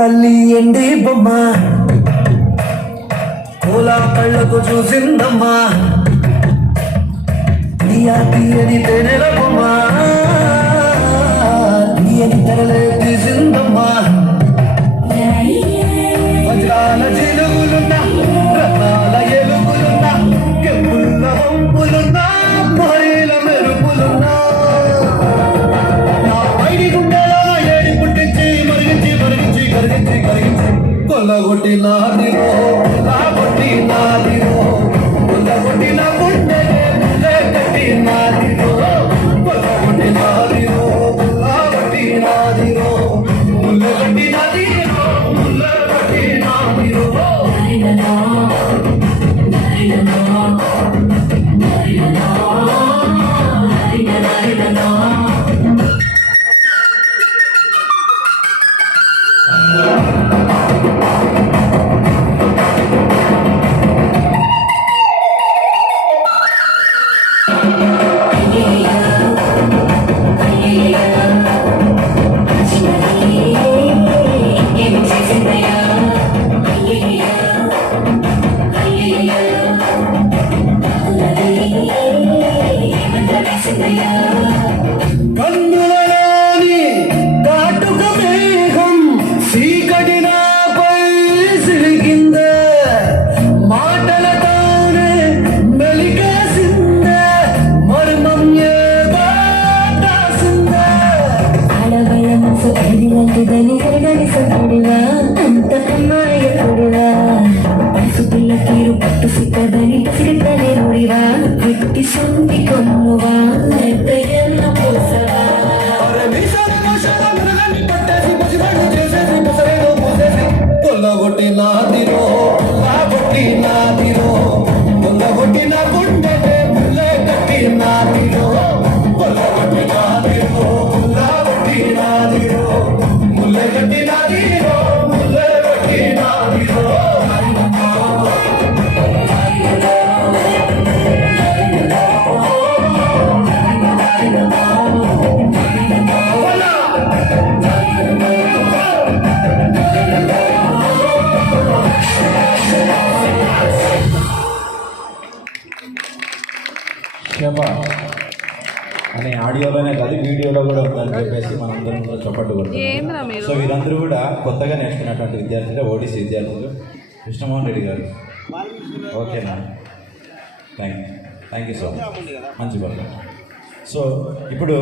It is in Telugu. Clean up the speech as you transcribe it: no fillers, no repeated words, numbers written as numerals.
తల్లి ఎండి బొమ్మ కోలా కళ్ళకు చూసిందమ్మా తీయని తేనెల బొమ్మ తీయని తెరలే తీసిందమ్మా వజ్రాల జిలుగులున్నా రత్నాల ఎలుగులున్నా కెంపుల్ల వంపులున్నా మరీల మెరుపులున్నా నా పైడి గుండెలా ఏడి పుట్టించి మరిగించి మరిగించి కరిగించి కరిగించి కొల్లగొట్టి నాదిరో కొల్లగొట్టి నాదిరో కొల్లగొట్టి నా గుండె కట్టి నాదిరో కొల్లగొట్టి నాదిరో కొల్లగొట్టి నాదిరో ముల్లగొట్టి నాదిరో ముల్లగొట్టి నాదిరో కన్నులలోని కాటుక మేఘం చీకటి నాపై సిలిగిందే మాటలతోనే మెలికేసిందే మర్మం ఏదో దాసిందే ఆడవాళ్ళ మనసు అడిగినట్టుదని కరగలిసడివా అంత అమ్మాయకుడివా పసు పిల్ల తీరు పట్టు సిక్కదని పసిరిద్దనే నుడివా వెట్టి సొంతి కొమ్మువా ఎన్న పోసవా కొల్లగొట్టి నాదిరో కొల్లగొట్టి నాదిరో కొల్లగొట్టి నా గుండె ముల్లే కట్టి నాదిరో కొల్లగొట్టి నాదిరో కొల్లగొట్టి నాదిరో ముల్లే కట్టి నాదిరో ముల్లే కట్టి నాదిరో శబ అనే ఆడియోలోనే కాదు వీడియోలో కూడా ఉందని చెప్పేసి మనందరం కూడా చప్పట్టు కొడుతున్నాం. సో వీరందరూ కూడా కొత్తగా నేర్చుకున్నటువంటి విద్యార్థులు, ఓడిసి విద్యార్థులు. కృష్ణమోహన్ రెడ్డి గారు ఓకేనా? థ్యాంక్ యూ సో మచ్, మంచి పర్లేదు. సో ఇప్పుడు